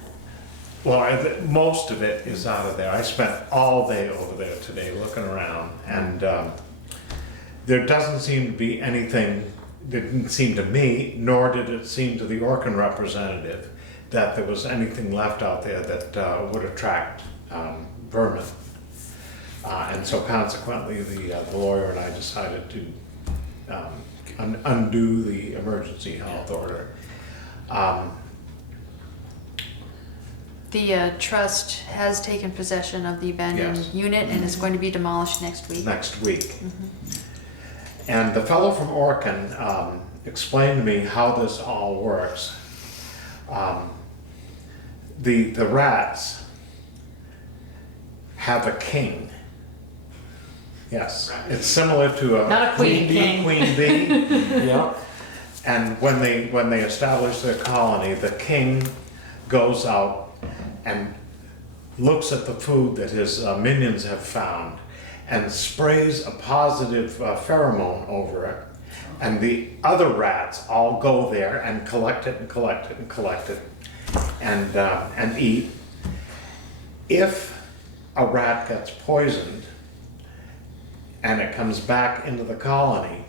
Well, most of it is out of there. I spent all day over there today looking around, and there doesn't seem to be anything, didn't seem to me, nor did it seem to the Orkin representative, that there was anything left out there that would attract vermin. And so consequently, the lawyer and I decided to undo the emergency health order. The trust has taken possession of the abandoned Yes. unit and is going to be demolished next week. Next week. And the fellow from Orkin explained to me how this all works. The rats have a king. Yes, it's similar to a Not a queen, king. queen bee. Yeah. And when they establish their colony, the king goes out and looks at the food that his minions have found and sprays a positive pheromone over it. And the other rats all go there and collect it and collect it and collect it and eat. If a rat gets poisoned and it comes back into the colony,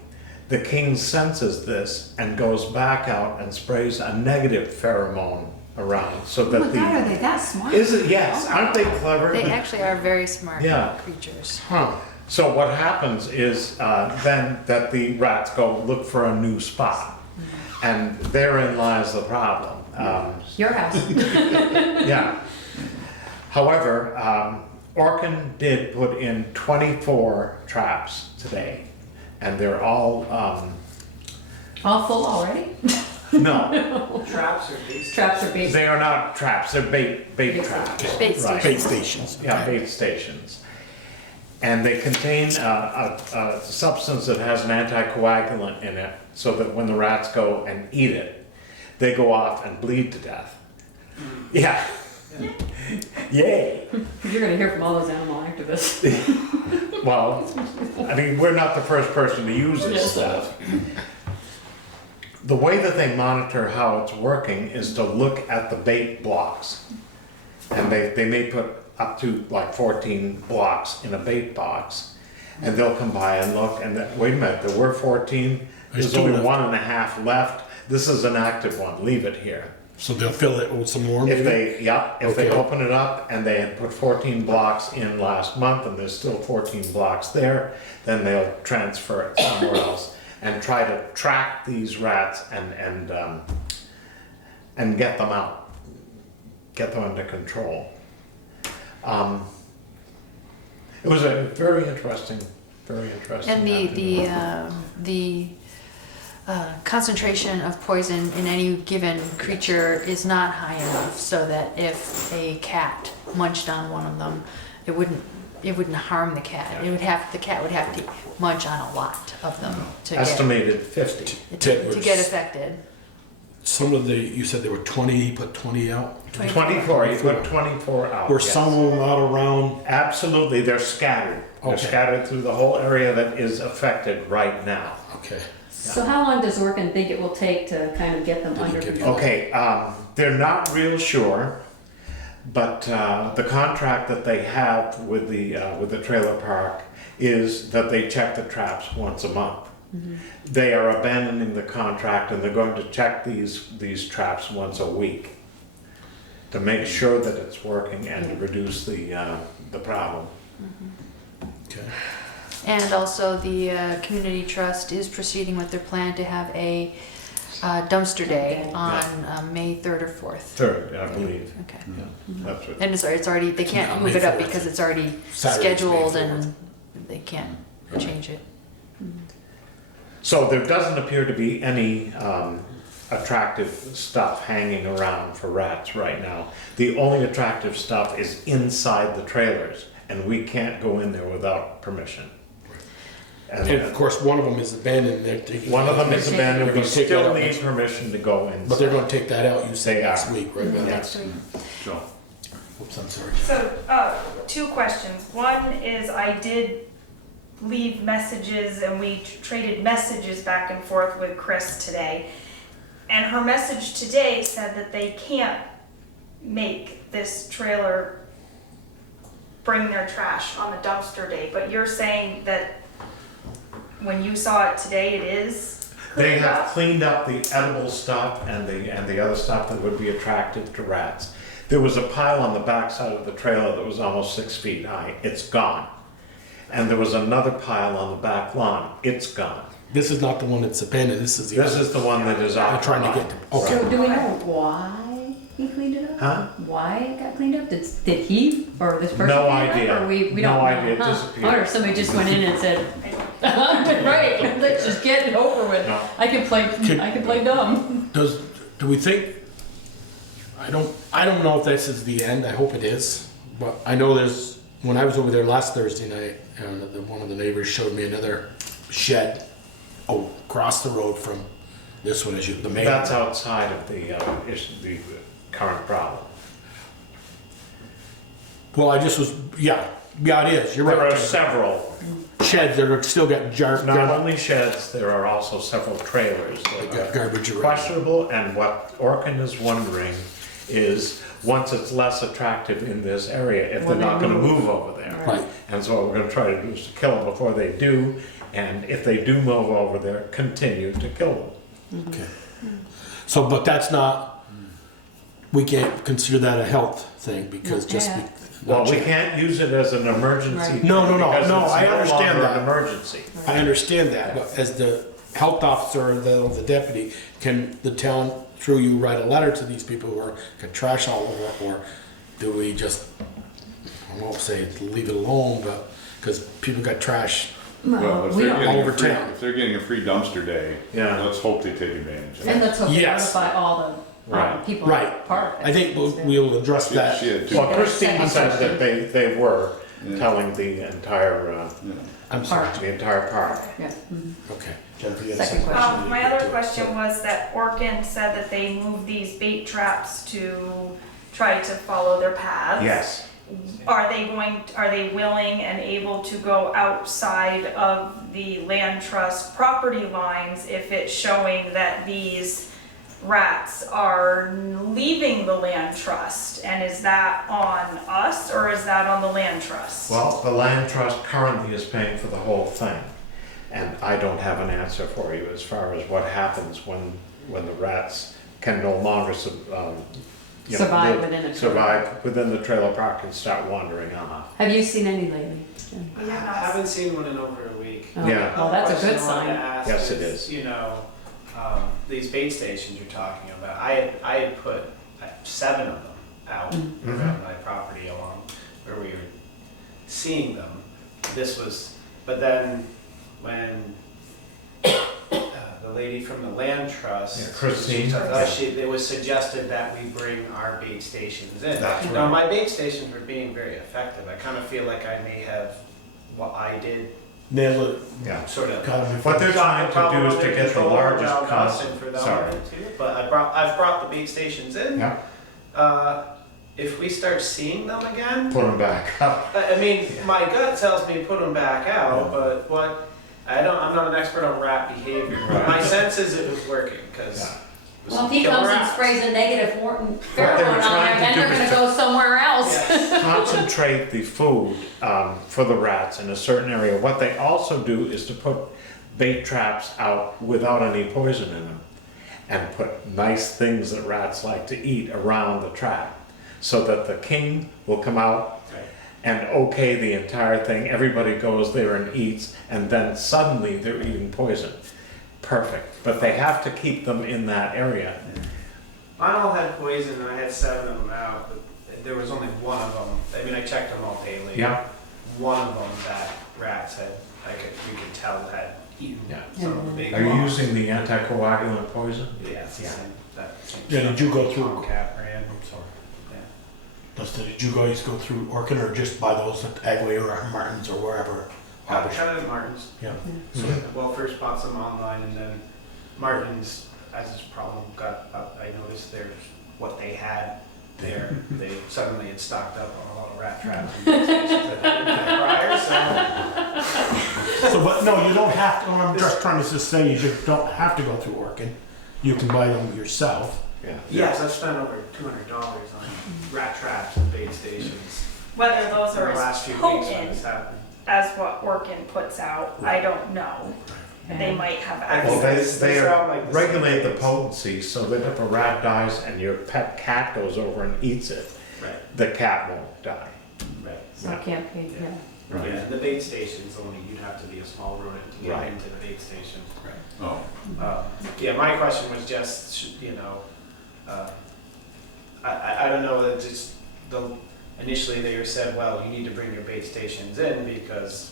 the king senses this and goes back out and sprays a negative pheromone around so Oh that my God, are they that smart? is it, yes, aren't they clever? They actually are very smart Yeah. creatures. Huh. So what happens is then that the rats go look for a new spot, and therein lies the problem. Your house. Yeah. However, Orkin did put in 24 traps today, and they're all All full already? no, Traps are bait. they are not traps. They're bait traps. Bait Right. Bait stations. Yeah, bait stations. And they contain a substance that has an anticoagulant in it, so that when the rats go and eat it, they go off and bleed to death. Yeah. Yay. You're gonna hear from all those animal activists. Well, I mean, we're not the first person to use this Yes. stuff. The way that they monitor how it's working is to look at the bait blocks. And they may put up to like 14 blocks in a bait box. And they'll come by and look and then, wait a minute, there were 14, There's there's two only left. 1.5 left. This is an active one, leave it here. So they'll fill it with some more. If maybe? if they Okay. open it up and they had put 14 blocks in last month and there's still 14 blocks there, then they'll transfer it somewhere else and try to track these rats and get them out, get them under control. It was a very interesting. And afternoon. the concentration of poison in any given creature is not high enough so that if a cat munched on one of them, it wouldn't harm the cat. The cat would have to munch on a lot of them to Estimated 50. to get affected. Some of you said there were 20, he put 20 out. 24, you put 24 out. Were yes. some of them out around? Absolutely, they're scattered. They're Okay. scattered through the whole area that is affected right now. Okay. So how long does Orkin think it will take to kind of get them under give you- control? Okay, they're not real sure, but the contract that they have with the trailer park is that they check the traps once a month. They are abandoning the contract and they're going to check these traps once a week to make sure that it's working and to reduce the problem. Okay. And also the community trust is proceeding with their plan to have a dumpster day on May 3rd or 4th. Third, I believe. Okay. That's what. And it's already, they can't Yeah, move May it up 4th. because it's already Saturday's May scheduled 4th. and they can't change it. So there doesn't appear to be any attractive stuff hanging around for rats right now. The only attractive stuff is inside the trailers, and we can't go in there without permission. And of course, one of them is abandoned. They're taking One of them is They're abandoned, we gonna take that still out need next- permission to go in. But they're gonna take that out, you say, They next are. week, right? Then? Next week. So, Oops, I'm sorry. So, two questions. One is I did leave messages and we traded messages back and forth with Chris today. And her message today said that they can't make this trailer bring their trash on the dumpster day. But you're saying that when you saw it today, it is They cleaned have up? cleaned up the edible stuff and the other stuff that would be attractive to rats. There was a pile on the backside of the trailer that was almost 6 feet high. It's gone. And there was another pile on the back lawn. It's gone. This is not the one that's abandoned, this is the This other. is the one that is I'm off. trying to get to, okay. So do we know why he cleaned it up? Huh? Why it got cleaned up? Did he or this person No clean it up? idea. Or we No don't know? idea. It Huh? disappeared. I wonder if somebody just went in and said, right, let's just get it over with. No. I can play dumb. Do we think, I don't know if this is the end, I hope it is, but I know when I was over there last Thursday night, one of the neighbors showed me another shed across the road from this one, the main. That's outside of the current problem. Well, I just was, yeah, it is, you're There are right. several, Sheds that are still got not only sheds, there are also several trailers that are garbage around. questionable, and what Orkin is wondering is, once it's less attractive in this area, if they're When they not gonna move. move over there. Right, And so what we're gonna try to do is to kill them before they do, and if they do move over there, continue to kill them. okay. So, but that's not, we can't consider that a health thing, because just. Yeah. Well, we can't use it as an emergency. Right. No, because no, it's I no understand longer that. an emergency. I understand that, but as the health officer or the deputy, can the town, through you, write a letter to these people who are, got trash all over, or do we just, I won't say leave it alone, but, because people got trash. Well, if we they're don't. getting All over a free, town. if they're getting a free dumpster day, Yeah. let's hope they take advantage of And it. let's hope we Yes. notify all the Right. people Right. part of it. I think we'll address that. She had two. Well, Christine says that they were Yeah. telling the entire, Yeah. I'm sorry, Park. the entire park. Yeah. Mhm. okay. Jennifer, you had a Second second question. My other question was that Orkin said that they moved these bait traps to try to follow their paths. Yes. Are they willing and able to go outside of the land trust property lines if it's showing that these rats are leaving the land trust? And is that on us or is that on the land trust? Well, the land trust currently is paying for the whole thing. And I don't have an answer for you as far as what happens when the rats can no longer Survive within a trailer. survive within the trailer park and start wandering off. Have you seen any lately? We have I not- haven't seen one in over a week. Oh, Yeah. Well, that's a good Question I wanted to sign. ask Yes, it is. You know, these bait stations you're talking about, I had put 7 of them out Mhm. around my property along where we were seeing them. But then when the lady from the land trust, Yeah, Christine. it was suggested that we bring our bait stations in. That's Now, right. my bait stations were being very effective. I kind of feel like I may have, what I did, Nail it. Yeah. sort of. What they're trying to do is to get the largest cost. For them Sorry. too, but I've brought the bait stations in. Yeah, If we start seeing them again, put them back up. I mean, my gut tells me put them back out, but I'm not an expert on rat behavior. Right. My sense is it was working, because. Yeah. Well, if he comes and sprays a negative they were pheromone on trying there, to then do they're is gonna to- go somewhere else. Concentrate the food for the rats in a certain area. What they also do is to put bait traps out without any poison in them, and put nice things that rats like to eat around the trap, so that the king will come out and okay the entire thing. Everybody goes there and eats, and then suddenly they're eating poison. Perfect. But they have to keep them in that area. Mine all had poison, and I had 7 of them out, but there was only one of them. I mean, I checked them all daily. Yeah. One of them that rats had, we could tell had eaten Yeah. some of the big Are you ones. using the anticoagulant poison? Yeah, it's the Yeah. same. That same Yeah, did you go through- Tomcat brand. I'm sorry. Yeah. Did you guys go through Orkin or just buy those at Agway or Martin's or wherever? I tried it at Martin's. Yeah. Well, first bought some online, and then Martin's, as this problem got up, I noticed what they had there. They suddenly had stocked up on a lot of rat traps and stations that they didn't have prior, so. So, but no, you don't have to, I'm just trying to just say, you just don't have to go through Orkin. You can buy them yourself. Yeah. Yes, I've spent over $200 on rat traps and bait stations. Whether those In are the as last few weeks when potent this happened. as what Orkin puts out, I don't know. They might have Well, access. they sound like the regulate same the things. potency so that if a rat dies and your pet cat goes over and eats it, Right, the cat won't die. right. So it can't be, yeah. Right. Yeah, the bait station's only, you'd have to be a small rodent to get Right. into the bait station. Oh, Yeah, my question was just, I don't know, that just, initially they were said, well, you need to bring your bait stations in because,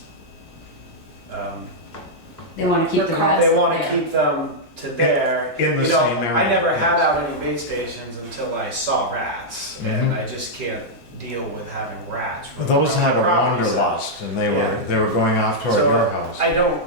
They wanna keep the rest they wanna there. keep them to there. In the You know, same area, I never had yes. out any bait stations until I saw rats, and Mhm. I just can't deal with having rats. But those had a Property, so- wanderlust, and they Yeah. were going off toward So, your house. I don't,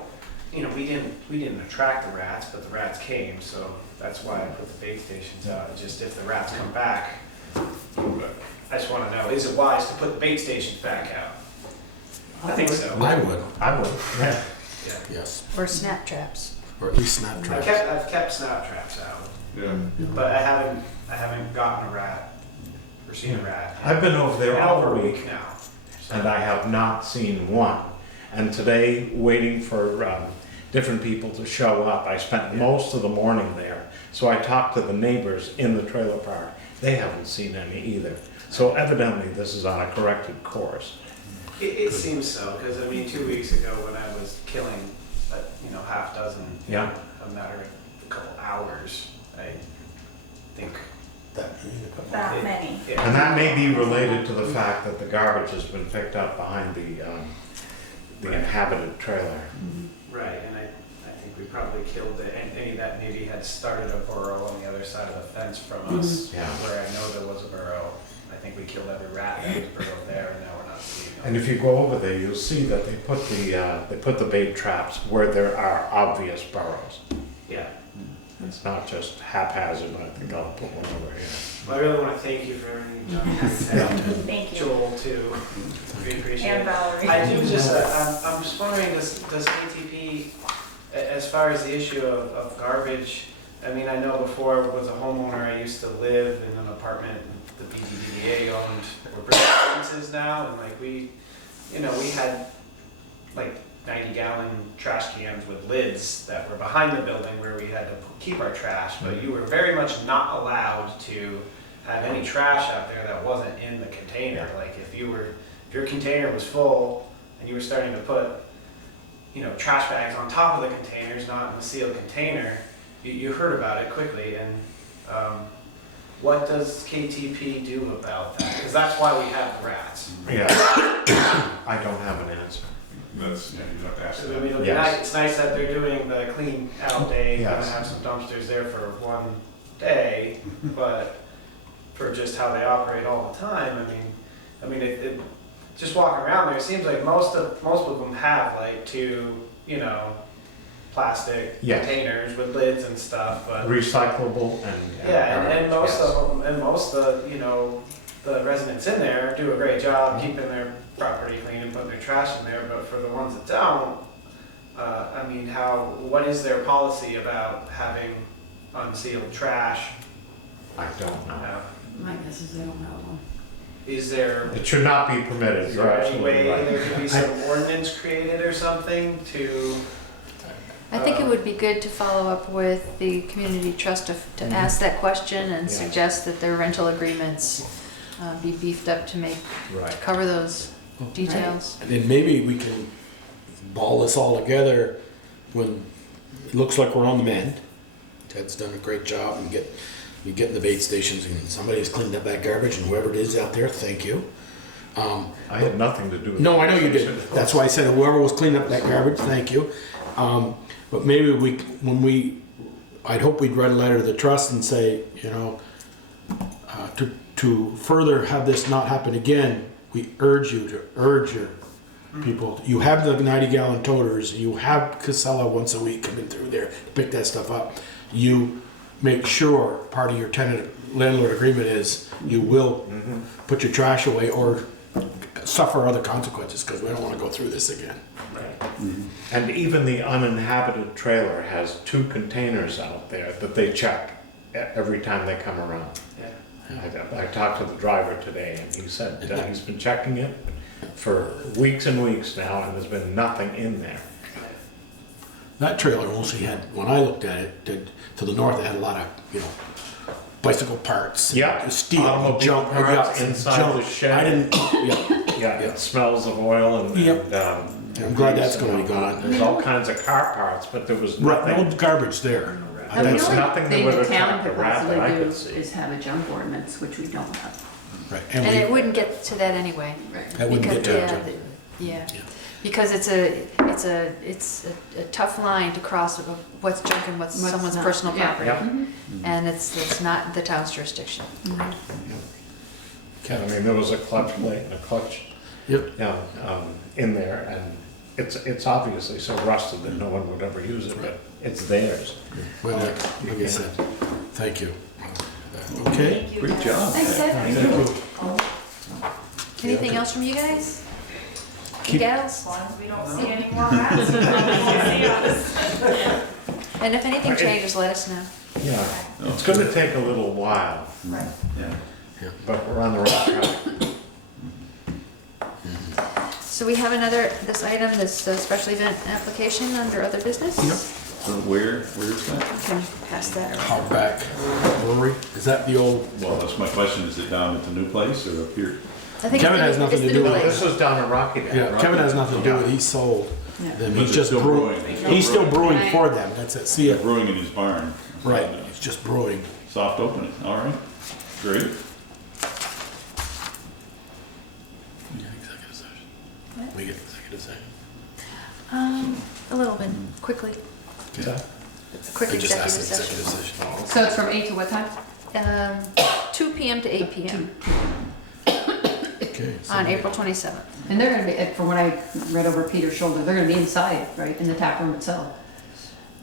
we didn't attract the rats, but the rats came, so that's why I put the bait stations out. Just if the rats come back, I just wanna know, is it wise to put the bait stations back out? I think so. I would, I would, yeah. Yeah. yes, Or snap traps. or at least snap I've traps. kept snap traps out, yeah. but I haven't gotten a rat or seen a rat. I've been over there all Over a week, now. and I have not seen one. And today, waiting for different people to show up, I spent most of the morning there. So I talked to the neighbors in the trailer park. They haven't seen any either. So evidently, this is on a corrected course. It seems so, because 2 weeks ago when I was killing, half dozen Yeah. in a matter of a couple hours, I think. That many. Yeah. And that may be related to the fact that the garbage has been picked up behind the inhabited trailer. Right, and I think we probably killed any that maybe had started a burrow on the other side of the fence from us, Yeah. where I know there was a burrow. I think we killed every rat that was burrowed there, and now we're not seeing them. And if you go over there, you'll see that they put the bait traps where there are obvious burrows. Yeah. It's not just haphazard. I think I'll put one over here. Well, I really want to thank you for everything you've done. Thank you. Joel, too. We appreciate And it. Valerie. I do just, I'm just wondering, does KTP, as far as the issue of garbage, I know before I was a homeowner, I used to live in an apartment the BDDA owned, where Bristol is now, and we had 90-gallon trash cans with lids that were behind the building where we had to keep our trash, but you were very much not allowed to have any trash out there that wasn't in the container. Like if your container was full and you were starting to put, trash bags on top of the containers, not in the sealed container, you heard about it quickly. And what does KTP do about that? Because that's why we have the rats. Yeah. I don't have an answer. That's, you have to ask So, them. it'll be Yes. nice, it's nice that they're doing the clean out day, gonna Yes. have some dumpsters there for one day, but for just how they operate all the time, it just walking around there, it seems like most of them have two, plastic Yes. containers with lids and stuff, but Recyclable and and most yes. of them, and most of the residents in there do a great job keeping their property clean and putting their trash in there, but for the ones that don't, what is their policy about having unsealed trash? I don't know. Uh, My guess is they don't have one. Is there, It should not be permitted. is You're there any absolutely way right. there could be some ordinance created or something to? I think it would be good to follow up with the community trust to ask that question and Yeah. suggest that their rental agreements be beefed up to Right. cover those details. And then maybe we can ball this all together when it looks like we're on the mend. Ted's done a great job and getting the bait stations, and somebody's cleaned up that garbage, and whoever it is out there, thank you. I had nothing to do with it. No, I know you didn't. That's why I said whoever was cleaning up that garbage, thank you. But maybe I'd hope we'd write a letter to the trust and say, to further have this not happen again, we urge your people. You have the 90-gallon toters. You have Casella once a week coming through there to pick that stuff up. You make sure part of your tenant landlord agreement is you will put your trash away or suffer other consequences, because we don't want to go through this again. And even the uninhabited trailer has 2 containers out there that they check every time they come around. Yeah. I talked to the driver today, and he said he's been checking it for weeks and weeks now, and there's been nothing in there. That trailer mostly had, when I looked at it, to the north, it had a lot of, bicycle parts. Yeah. Steel, Automobile junk, parts yeah, inside junk. the shed. I didn't, yeah. Yeah, it smells of oil and. Yep. I'm glad that's gonna be gone. There's all kinds of car parts, but there was Right, nothing. no garbage there. The There's only nothing that thing would the town attract a could rat that I possibly could do see. is have a junk ordinance, which we don't have. Right, And it we, wouldn't get to that anyway. that wouldn't get Because- to yeah, it. Yeah, Yeah. because it's a tough line to cross of what's junk and what's What's someone's not, personal yeah. property. Yep. Mm-hmm. And it's not the town's jurisdiction. I Kevin. mean, there was a clutch plate and a clutch, Yep. in there, and it's obviously so rusted that no one would ever use it, but it's theirs. Well, like I said, thank you. Okay? Great job. Thanks, Ed. Thank you. Anything else from you guys? Keep- Gals? As long as we don't see any more rats, we won't see us. And if anything changes, let us know. Yeah, it's gonna take a little while, Right. Yeah. but we're on the right track. So we have this item, this special event application under other business? Yep. So where's that? You can pass that around. Hogback Brewery, is that the old, Well, that's my question, is it down at the new place or up here? I think Kevin it's has the new- nothing it's to the do new with place. This was down in Rocky Dale. yeah, Kevin has nothing to do with it, he sold Yeah. them, But he's they're just still brewing. brewing. He's still brewing Right. for them, that's it, see it, Brewing in his barn. right, he's just brewing. Soft opening, all right, great. We get executive session. What? We get executive session. A little bit, quickly, Okay. quick I just asked executive the session. executive session. So it's from 8 to what time? 2 PM to 8 PM Okay. so on we- April 27th. And they're gonna be, from what I read over Peter's shoulder, they're gonna be inside, right, in the tap room itself.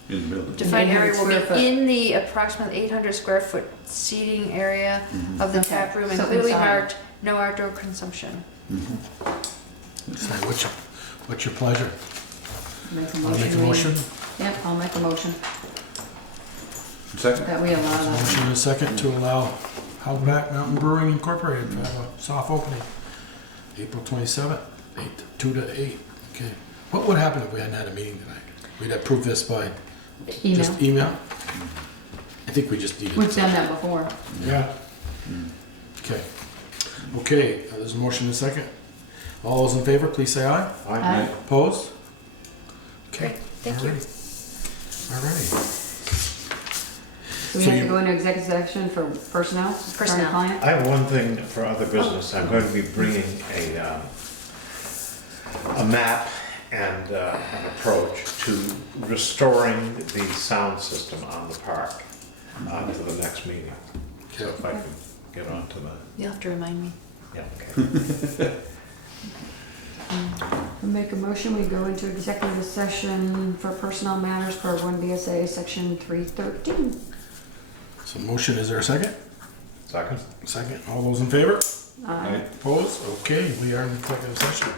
In the building. Defined area will 800 square be foot. in the approximately 800 square foot seating area of the Okay, tap room and so clearly inside. marked, no outdoor consumption. So what's your pleasure? Make a Want to make a we- motion? Yep, I'll make a motion Second? that we allow that. Motion and a second to allow Hogback Mountain Brewing Incorporated to have a soft opening, April 27th, 2 to 8. Okay. What would happen if we hadn't had a meeting tonight? We'd approve this by Email. just email? I think we just needed. We've done that before. Yeah. Okay. Okay, there's a motion and a second. All those in favor, please say aye. Aye. Opposed? Okay. Great, thank you. Alrighty. Do we So have to you- go into executive section for personnel? Personnel. Client? I have one thing for other business. I'm going to be bringing a map and an approach to restoring the sound system on the park to the next meeting. So if I can get on to the, You'll have to remind me. yeah, okay. I'll make a motion, we go into executive session for personnel matters per 1 BSA section 313. So motion, is there a second? Second? Second. All those in favor? Aye. Opposed? Okay, we are in executive session.